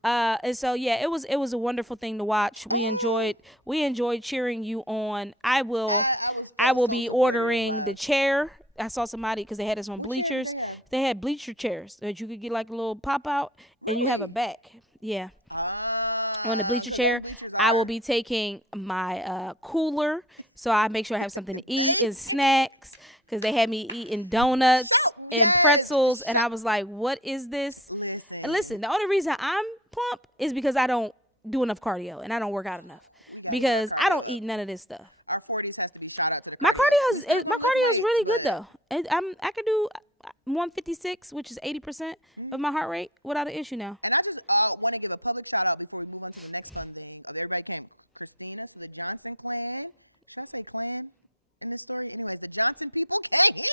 And so yeah, it was a wonderful thing to watch. We enjoyed cheering you on. I will be ordering the chair. I saw somebody because they had this on bleachers. They had bleacher chairs that you could get like a little pop out and you have a back. Yeah. On the bleacher chair, I will be taking my cooler, so I make sure I have something to eat and snacks. Because they had me eating donuts and pretzels, and I was like, what is this? Listen, the only reason I'm plump is because I don't do enough cardio, and I don't work out enough. Because I don't eat none of this stuff. Our 40s has to be shot out to the cardio. My cardio is really good, though. I can do 156, which is 80% of my heart rate without an issue now. And I just want to give a public shout out before we move on to the next fun thing. Everybody came. Christina, so the Johnson clan. Should I say clan? In this story, anyways, the Johnson people came.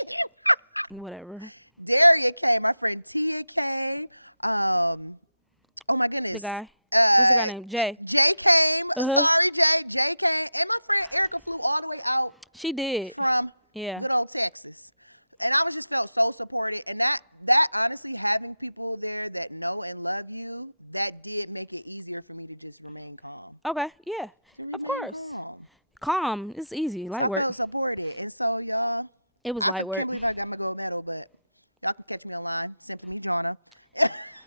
Whatever. Daria came. My friend Tia came. Oh my goodness. The guy. What's the guy named Jay? Jay came. Sorry, Jay. Jay came, and my friend Erica flew all the way out. She did from good old Texas, and I just felt so supported. And that honestly, having people there that know and love you, that did make it easier for me to just remain calm. Okay. Yeah. To remain calm. It's easy. So I felt supported. And so, y'all, it was I can't believe I got my gold medal, but y'all can catch me online. Simply me, Jonna.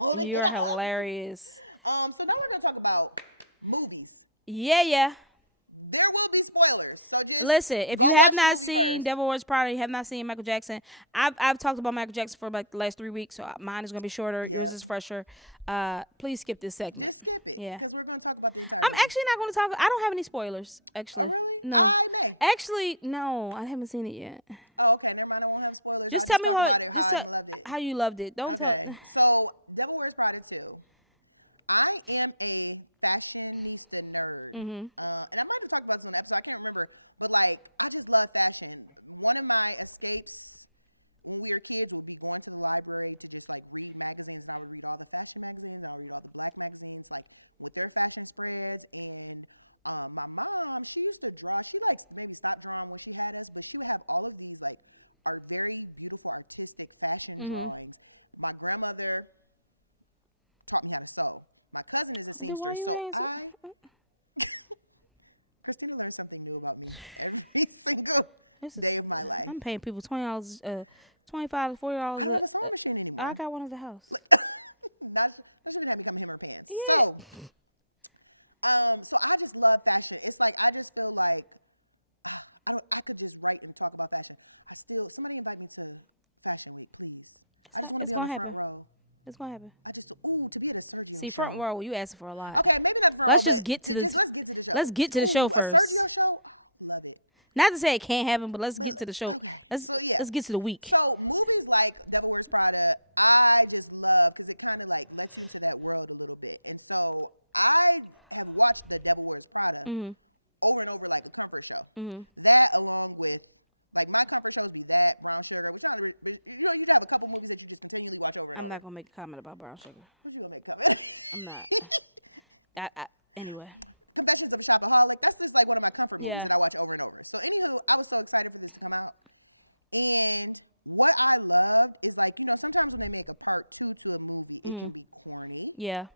You're hilarious. So now we're going to talk about movies. Yeah. There will be spoilers. So just listen, if you have not seen Devil Wears Prada, you have not seen Michael Jackson. I've talked about Michael Jackson for like the last 3 weeks, so mine is going to be shorter. Yours is fresher. Please skip this segment. Just skip it. Yeah. Because we're going to talk about the entire movie. I'm actually not going to talk. I don't have any spoilers, actually. Oh, really? No. I may. Actually, no. I haven't seen it yet. Oh, okay. Never mind. I won't have spoilers. I'll just talk about it, how I loved it. How you loved it. Okay. So, Devil Wears Prada 2. I am a fashionista nerd. And I might have talked about this on the episode. I can't remember. But, like, I just love fashion. One of my escapes when we were kids would be going to the library to just, like, read magazines. And I would read all the fashion magazines. And I would read all the black magazines, like, with their fashion spreads. And my mom, she used to draw. She, like, maybe stopped drawing when she had us. But she would have all of these, like, are very beautiful, artistic fashion drawings. My grandmother taught me how to sew. My cousin is a seamstress, so Christina learns something new about me every single day of my life. I'm paying people $20, $25, $40. I don't have a sewing machine anymore. I got one at the house. Not even have me come in hammer pants. Yeah. So I just love fashion. It's like I just feel like I could just write and talk about fashion. Somebody invite me to Fashion Week, please. I just want to be on the front row. It's gonna happen. To be at a Sergio show. Front row, you asking for a lot. Okay, maybe not the front row, but let's get to the show. Let's get to the show first. A Sergio show? Oh, love it. Not to say it can't happen, but let's get to the show. Okay. Let's get to the week. So movies like Devil Wears Prada, I just love because it kind of like lets you into that world a little bit. And so I have watched the Devil Wears Prada over and over like a comfort show. That along with like my comfort shows be that, Brown Sugar, which you have a couple movies that you just continually watch over and over. I'm not gonna make a comment about Brown Sugar. What you gonna make a comment? I'm not. Anyway. Confessions of a Shopaholic. That's just like one of my comfort movies that I watch over and over. So anywho, I was so excited for this to come out. And what I loved is like, sometimes when they make a part 2 to a movie, it can be corny. Yeah.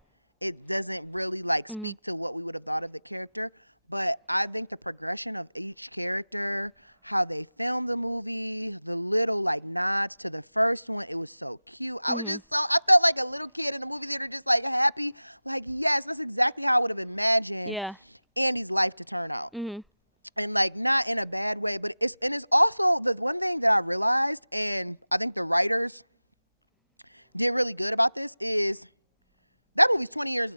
It doesn't really like speak to what we would have thought of the character. But I think the progression of each character, how they filmed the movie, the little like nods to the first one, it was so cute. I felt like a little kid in the movie theater, just like happy. Like, yes, that's exactly how I would have imagined Andy's life to turn out. And like not in a bad way, but it's also the one thing that I realized, and I think the writers did really good about this, is that movie's 20 years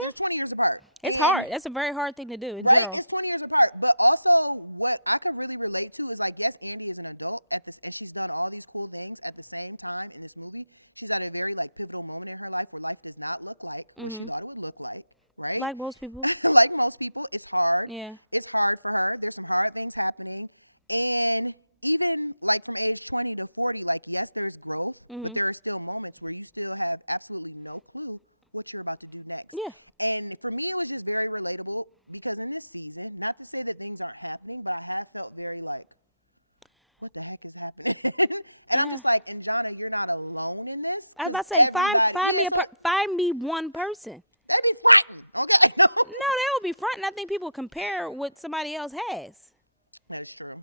There's 20 years apart. It's hard. That's a very hard thing to do. Right? General. It's 20 years apart. But also what I could really relate to is like, yes, Andy is an adult and she's done all these cool things at the same time in this movie. She's at a very like pivotal moment in her life where life does not look like what she thought it would look like. Right? Like most people. Like most people. It's hard. Yeah. It's hard for her. There's some hard things happening. And even like from age 20 to 40, like, yes, there's growth, but there are still moments where you still have absolutely no clue what you're about to do next. Yeah. And for me, it was just very relatable because in this season, not to say that things aren't happening, but I have felt very like, what the heck is happening? And I'm just like, and Jonna, you're not alone in this. I was about to say, find me one person. They'd be fronting, okay? No, they would be fronting. I think people compare what somebody else has. That is true.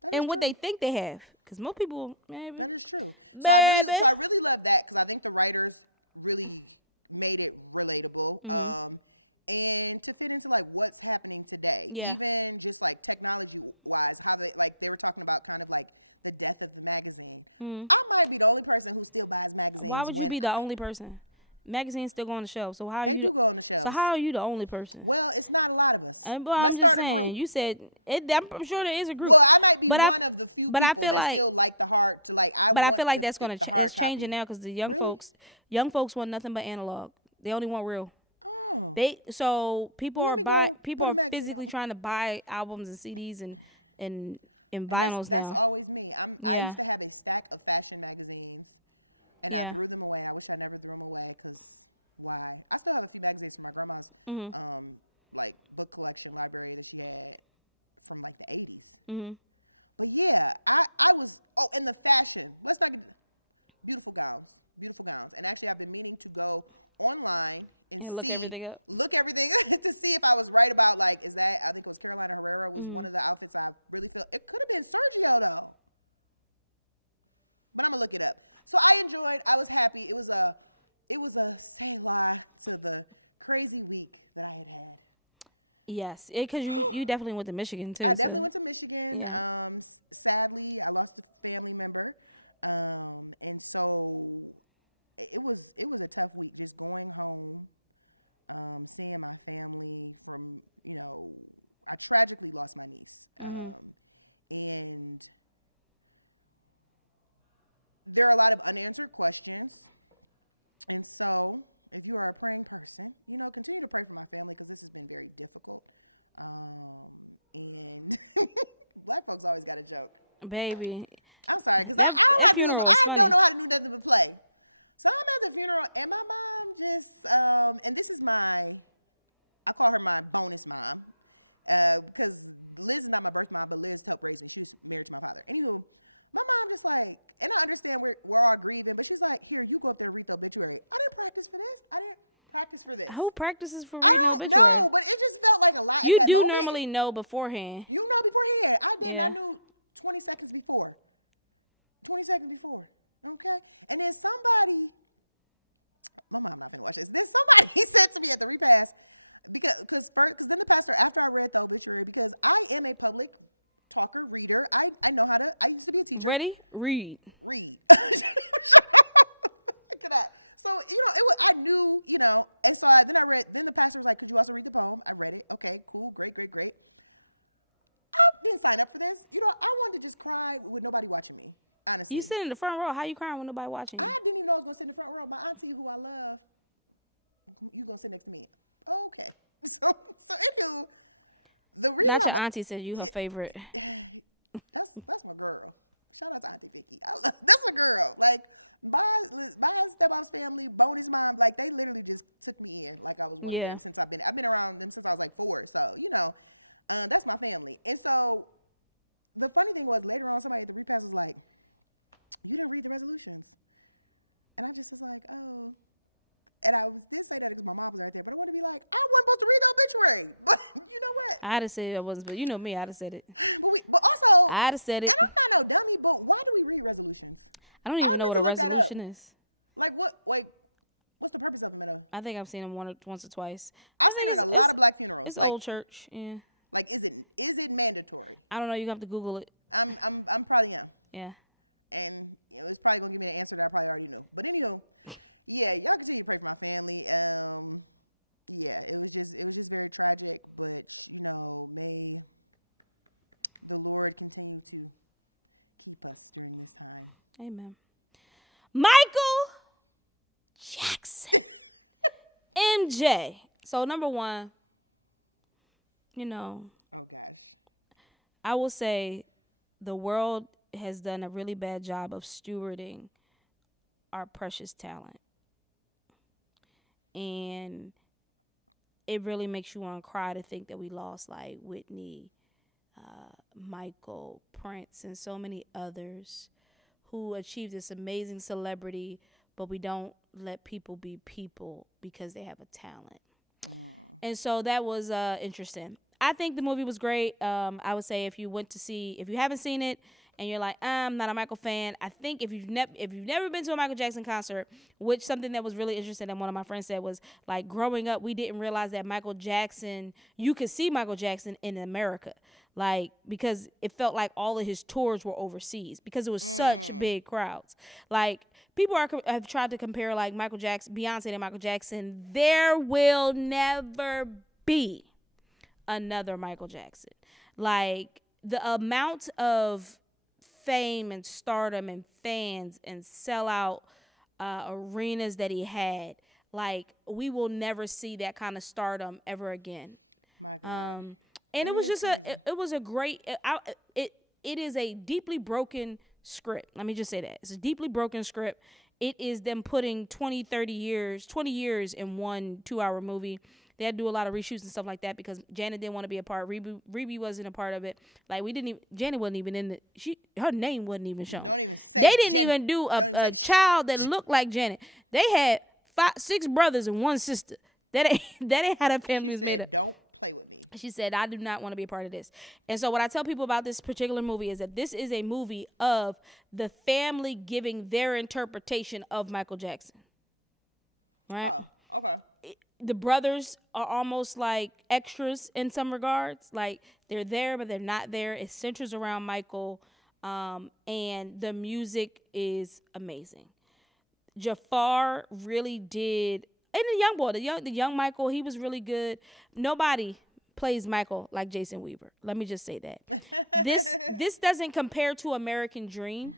What they think they have. Because most people, maybe. That is true. So I really love that because I think the writers really made it relatable. And to fit into like what's happening today, even just like technology wise, how they were talking about kind of like the death of the magazine. I might be the only person who still buys magazines. Why would you be the only person? Magazines still go on the shelf. So how they do go on the shelf. So how are you the only person? Well, it's not a lot of us. Let's start a group. You said I'm sure there is a group. Well, I might be one of the few people that still like the hard to like. I feel like that's going to change. It's changing now because the young folks want nothing but analog. They only want real. Oh. People are physically trying to buy albums and CDs and vinyls. That's always me. I used to have a stack of fashion magazines. And I threw them away. I wish I never threw them away because why? I still have a few magazines from my grandma's like book collection library that she had from like the 80s. But yeah, I was, and the fashion. Let's not get, beautiful gowns. And actually I've been meaning to go online and look everything to see if I was right about like, I think it was Carolina Herrera was one of the outfits I really feel, it could have been Sergio though. But I'm gonna look it up. So I was happy. It was a say la to the crazy week that I had. Yes, because you definitely went to Michigan too. I definitely went to Michigan. Yeah. Sadly, I lost a family member, and so it was a tough week. Just going home, seeing my family. I tragically lost my niece, and there are a lot of unanswered questions. And so if you are a praying person, continue to pray for my family because this has been very difficult. And Black folks always got a joke. Baby. I'm sorry because I don't know how to do nothing but play. So I'm at the funeral and my mom just, and this is I call her my bonus mom because Liz is not my birth mom, but Liz helped raise me. She was married to my father. Anywho, my mom just like, and I understand we're all grieving, but she's like, here, you go up there and read the obituary. I didn't practice for this. Who practices for reading I don't know, but it just felt like a lot at that moment. You do normally know beforehand. You know beforehand. I didn't. Yeah. I knew 20 seconds before. 20 seconds before. Okay? And then somebody, my mom not finna watch this. Then somebody said to me at the repast, because then the pastor, after I read the obituary, because I am a public talker, reader. I know how to. I used to be a teacher. Ready? Read. Shut up. Look at that. So I knew, and so then I read. Then the pastor was like, "Could you also read the poem?" I read it. Okay, cool, great. I didn't sign up for this. I wanted to just cry with nobody watching me. Honestly, you sit in the front row. How you crying with nobody watching you? I didn't even know I was gonna sit in the front row. My auntie, who I love, you gonna sit next to me? Okay. So anywho. The reason not your auntie said you her favorite. That's my girl. Shout out to Auntie Vicky. That's a girl. Like my stepmom's family, bonus mom, like they literally just took me in like I was one of them since I've been around them since I was like 4. So that's my family. And so the funny thing was later on somebody at the repast was like, "You didn't read the resolutions," and I just was like, "Oh." And I did say that because my mom was right there, but I want to be like, I wasn't supposed to read the obituary. But you know what? I'd have said it wasn't, but you know me, I'd have said it. But also, I'd have said it. And I'm not no dummy, but why do we read resolutions? I don't even know what a resolution is. Like what? Like, what's the purpose of them? I think I've seen them once or twice. I've seen it at a lot of Black funerals. It's like old church, yeah. Like, is it mandatory? I don't know. You have to Google it. I'm probably am. Yeah. And it's probably gonna give me an answer that I probably already knew. But anywho. Yeah, y'all continue to pray for my family. Yeah, it was just very tragic, but may the Lord continue to keep us during this time. Amen. Michael Jackson. MJ. So number one, oh gosh, I will say the world has done a really bad job of stewarding our precious talent. And it really makes you want to cry to think that we lost like Whitney, Michael, Prince, and so many others who achieved this amazing celebrity, but we don't let people be people because they have a talent. And so that was interesting. I think the movie was great. I would say if you haven't seen it and you're like, I'm not a Michael fan, I think if you've never been to a Michael Jackson concert, which something that was really interesting that one of my friends said was like growing up, we didn't realize that you could see Michael Jackson in America. Like, because it felt like all of his tours were overseas because it was such big crowds. Like, people have tried to compare like Michael Jackson, Beyonce and Michael Jackson. There will never be another Michael Jackson. Like, the amount of fame and stardom and fans and sellout arenas that he had, like, we will never see that kind of stardom ever again. My God. And it was just it was a great, it is a deeply broken script. Let me just say that. It's a deeply broken script. It is them putting 20 years in one 2-hour movie. They had to do a lot of reshoots and stuff like that because Janet didn't want to be a part. Rebe wasn't a part of it. Like, Janet wasn't even in her name wasn't even shown. Don't even say They didn't even do a child that looked like Janet. They had 6 brothers and 1 sister. That ain't how that family was made up. Don't play with me. She said, I do not want to be a part of this. And so what I tell people about this particular movie is that this is a movie of the family giving their interpretation of Michael Jackson. Right? Oh, okay. The brothers are almost like extras in some regards. Like, they're there, but they're not there. It centers around Michael, and the music is amazing. Jafar really did... And the young boy, the young Michael, he was really good. Nobody plays Michael like Jason Weaver. Let me just say that. This doesn't compare to American Dream.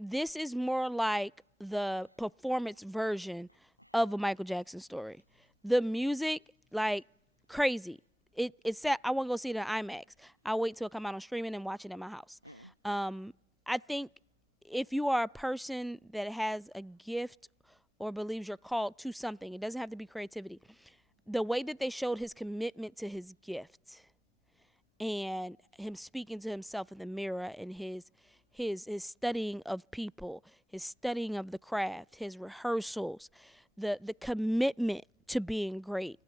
This is more like the performance version of a Michael Jackson story. The music, like, crazy. It's set. I want to go see it in IMAX. I'll wait till it come out on streaming and watch it at my house. I think if you are a person that has a gift or believes you're called to something, it doesn't have to be creativity. The way that they showed his commitment to his gift and him speaking to himself in the mirror and his studying of people, his studying of the craft, his rehearsals, the commitment to being great,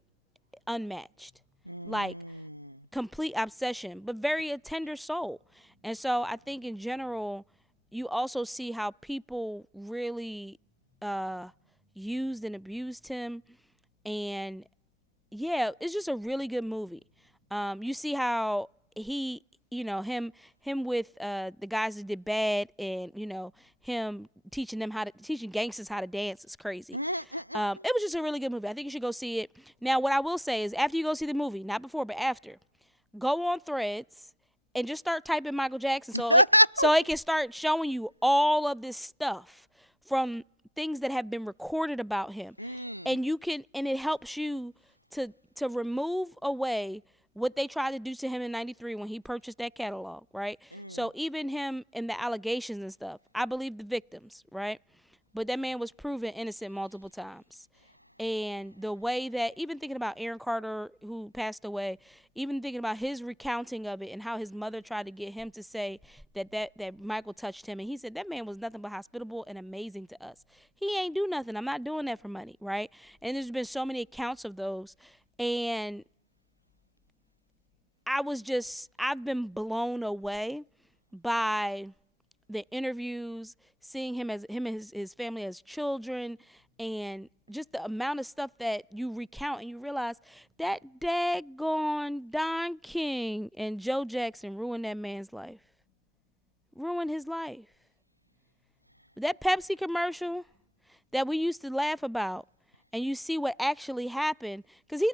unmatched, like complete obsession, but very a tender soul. And so I think in general, you also see how people really used and abused him. And yeah, it's just a really good movie. You see how he, him with the guys that did Bad, and him teaching gangsters how to dance is crazy. It was just a really good movie. I think you should go see it. Now, what I will say is, after you go see the movie, not before but after, go on Threads and just start typing Michael Jackson so it can start showing you all of this stuff from things that have been recorded about him. And it helps you to remove away what they tried to do to him in 93 when he purchased that catalog, right? So even him and the allegations and stuff, I believe the victims, right? But that man was proven innocent multiple times. And the way that, even thinking about Aaron Carter, who passed away, even thinking about his recounting of it and how his mother tried to get him to say that Michael touched him. And he said, that man was nothing but hospitable and amazing to us. He ain't do nothing. I'm not doing that for money, right? And there's been so many accounts of those. And I've been blown away by the interviews, seeing him and his family as children, and just the amount of stuff that you recount and you realize that daggone Don King and Joe Jackson ruined that man's life. Ruined his life. That Pepsi commercial that we used to laugh about and you see what actually happened, because he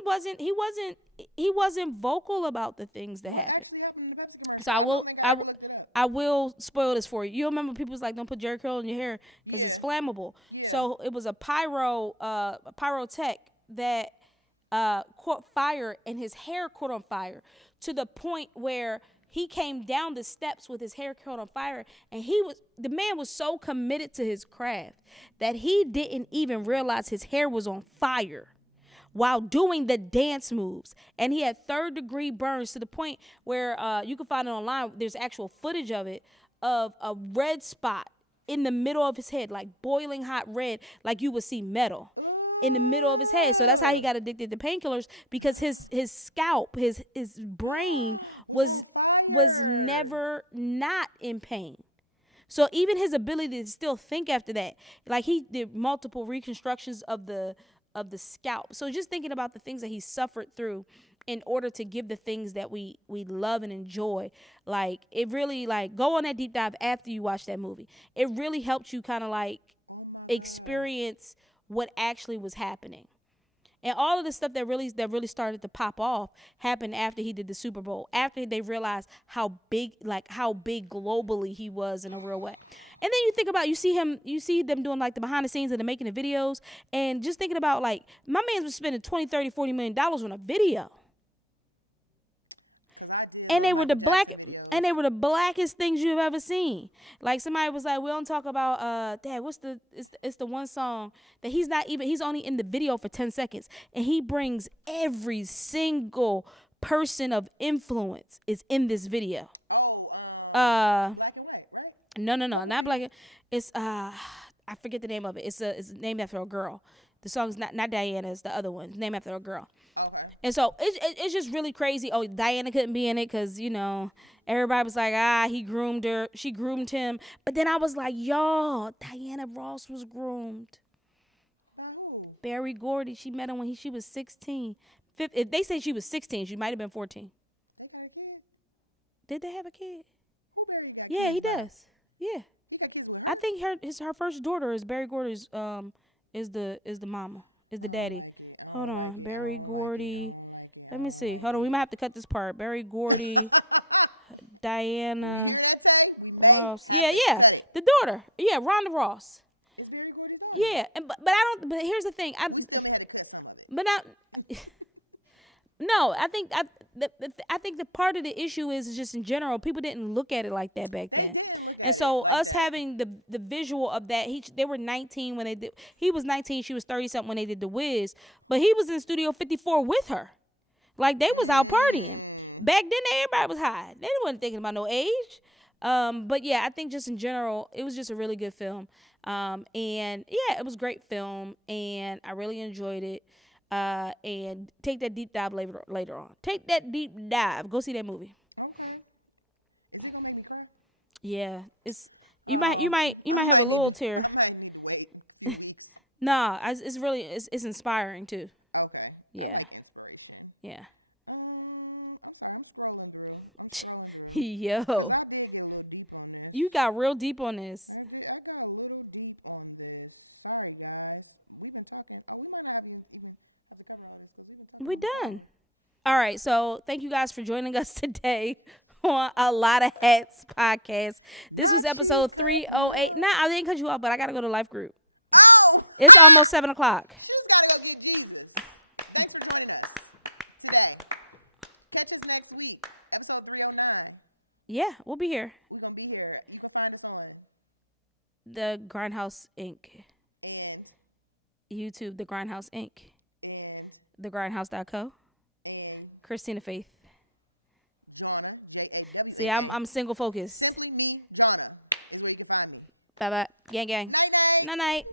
wasn't vocal about the things that what happened. actually happened in the Pepsi commercial. So I don't think I ever looked it up. I will spoil this for you. You remember people was like, don't put Jerry curl in your hair because it's flammable. Yeah. So it was a pyrotech that caught fire, and his hair caught on fire to the point where he came down the steps with his hair caught on fire, and the man was so committed to his craft that he didn't even realize his hair was on fire while doing the dance moves. And he had 3rd-degree burns to the point where you can find it online. There's actual footage of it, of a red spot in the middle of his head, like boiling hot red, like you would see metal in the middle of his head. So that's how he got addicted to painkillers, because his scalp, his brain was on fire, was never not in pain. So even his ability to still think after that, like he did multiple reconstructions of the scalp. So just thinking about the things that he suffered through in order to give the things that we love and enjoy, like it really, like, go on that deep dive after you watch that movie. It really helped you kind of like experience what actually was happening. And all of the stuff that really started to pop off happened after he did the Super Bowl, after they realized how big globally he was in a real way. And then you think about, you see them doing like the behind the scenes and they're making the videos, and just thinking about, like, my man was spending $20, $30, $40 million on a video. Because I did love Michael Jackson videos. And they were the blackest things you've ever seen. Like, somebody was like, we don't talk about, it's the one song that he's only in the video for 10 seconds. And he brings every single person of influence is in this video. Oh, Black and White, right? No, not Black. It's, I forget the name of it. It's named after a girl. The song's not Diana, it's the other one. It's named after a girl. Okay. And so it's just really crazy. Oh, Diana couldn't be in it because, everybody was like, he groomed her. She groomed him. But then I was like, y'all, Diana Ross was groomed. By who? Berry Gordy. She met him when she was 16. If they say she was 16, she might have been 14. They got a kid? Did they have a kid? Who Berry got kids Yeah, he by? does. Yeah. He got kids with her? I think her first daughter is Berry Gordy's, is the mama. Is the daddy. I don't like it. Berry Gordy. I don't like it. Let me see. Hold on. We might have to cut this part. Berry Gordy. Diana. We hear that, Tay? We may have to cut it. The daughter. Yeah, Rhonda Ross. It's Berry Gordy's daughter. Yeah, but here's the thing. We still may have to cut some of it. But not. No, I think the part of the issue is just in general, people didn't look at it like that back then. They didn't look at it. And so like us that. having the visual of that, they were 19 when they did. He was 19, she was 30 something when they did The Wiz, but he was in Studio 54 with her. Like, they was out partying. Back then, everybody was high. They wasn't thinking about no age. But yeah, I think just in general, it was just a really good film. And yeah, it was a great film, and I really enjoyed it. And take that deep dive later on. Take that deep dive. Go see that movie. Okay. Is it gonna make me cry? Yeah, you might have a little tear. I might need to wait a few weeks. Nah, it's really inspiring too. Okay, yeah. I like inspiration. Yeah. I'm sorry, I'm scrolling through. Yo. Because I did get a little deep on this. You got real deep on this. I got a little deep on this. Sorry, guys. We've been talking. Oh, we might not even have to cover all this because we've been talking. We done. All right, so thank you guys for joining us today on Alotta Hats Podcast. This was episode 308. Nah, I didn't cut you off, but I gotta go to Life Group. Oh, it's almost 7:00. She's gotta go get Jesus. Thanks for joining us today. Catch us next week, episode 309. Yeah, we'll be here. We're gonna be here. You can find us on The Grindhouse Inc. and YouTube, The Grindhouse Inc. and thegrindhouse.co and Christina Faith. Jonna, Jawna. See, I'm single focused. Simply me, Jonna, is where you can find me. Bye bye. Gang gang. Night night. Night night.